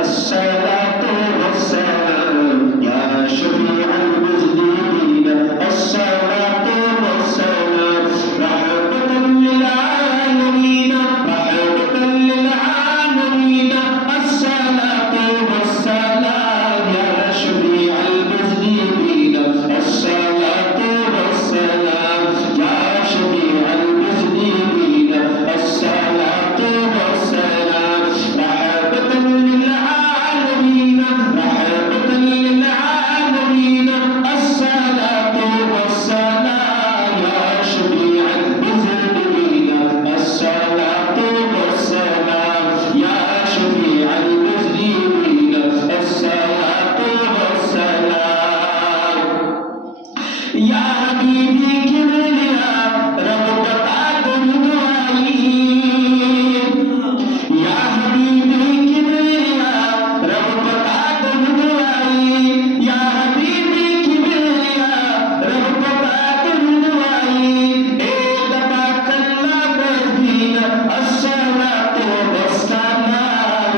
الصلاة والسلام يا شفيع المذنبين الصلاة والسلام رحمة للعالمين رحمة للعالمين الصلاة والسلام يا شفيع المذنبين الصلاة والسلام يا شفيع المذنبين الصلاة والسلام رحمة للعالمين رحمة للعالمين الصلاة والسلام يا شفيع المذنبين الصلاة والسلام يا شفيع المذنبين الصلاة والسلام يا حبيبي كبرياء رب بتا دعائي يا حبيبي كبرياء رب بتا دعائي يا حبيبي كبرياء رب بتا دعائي اے دبا کلا بزین الصلاة والسلام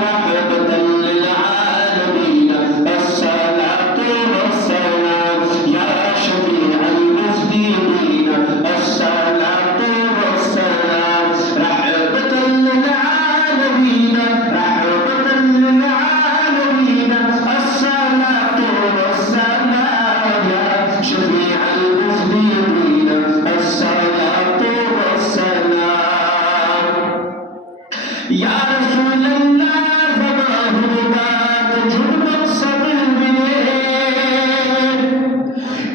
رحمة للعالمين الصلاة والسلام يا شفيع المذنبين الصلاة والسلام رحمة للعالمين رحمة للعالمين الصلاة والسلام يا شفيع المذنبين الصلاة والسلام يا رسول الله فما هداك جنبك صبر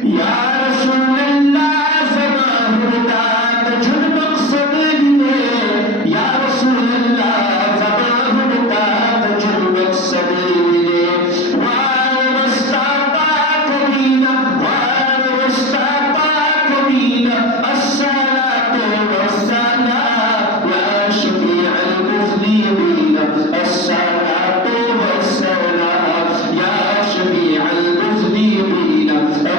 يا رسول الله فما هداك جنبك صبر يا رسول الله فما هداك جنبك صبر وانا استطعت بينا وانا استطعت بينا الصلاة والسلام يا شفيع المذنبين الصلاة والسلام يا شفيع المذنبين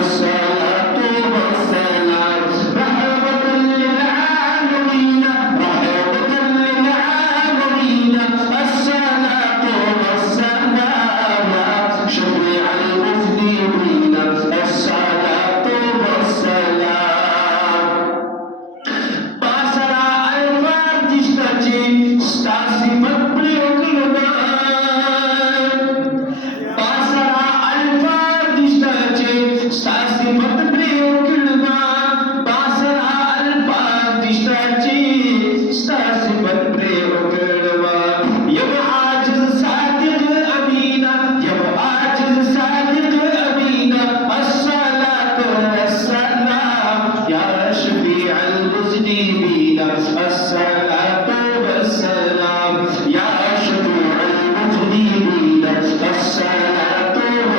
الصلاة والسلام رحمة للعالمين رحمة للعالمين الصلاة والسلام يا شفيع المذنبين الصلاة والسلام Pasará al partistati stasi Pasará al partistati stasi Pasará al partistati stasi يبقى عاجز صادق أمينة يبقى عاجز صادق أمينة الصلاة والسلام يا شفيع المذنبين الصلاة والسلام يا شفيع المذنبين الصلاة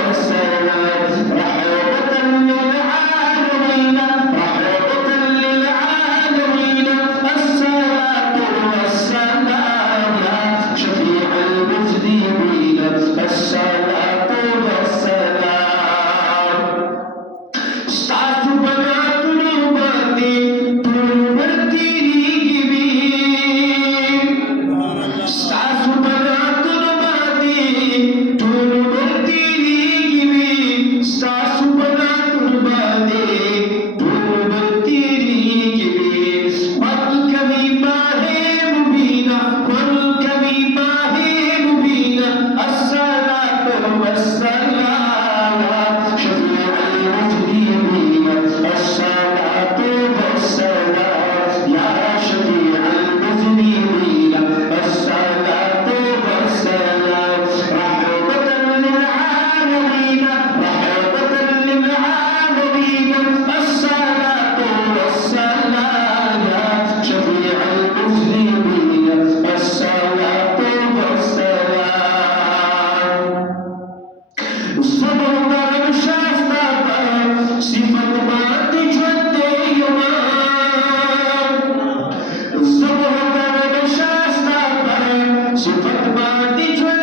والسلام رحمة للعالمين رحمة للعالمين الصلاة والسلام يا شفيع المذنبين الصلاة والسلام استعذ بنات نوباتي طول مرتيني استعذ بنات نوباتي طول مرتيني استعذ بنات نوباتي طول مرتيني قل كبي باهي مبينة قل كبي باهي مبينة الصلاة والسلام شفيع المذنبين الصلاة والسلام يا شفيع المذنبين الصلاة والسلام رحمة للعالمين رحمة للعالمين الصلاة والسلام يا شفيع المذنبين الصلاة والسلام صبر درب شافتا صفة باندې ژوند یما صبر درب شافتا صفة باندې ژوند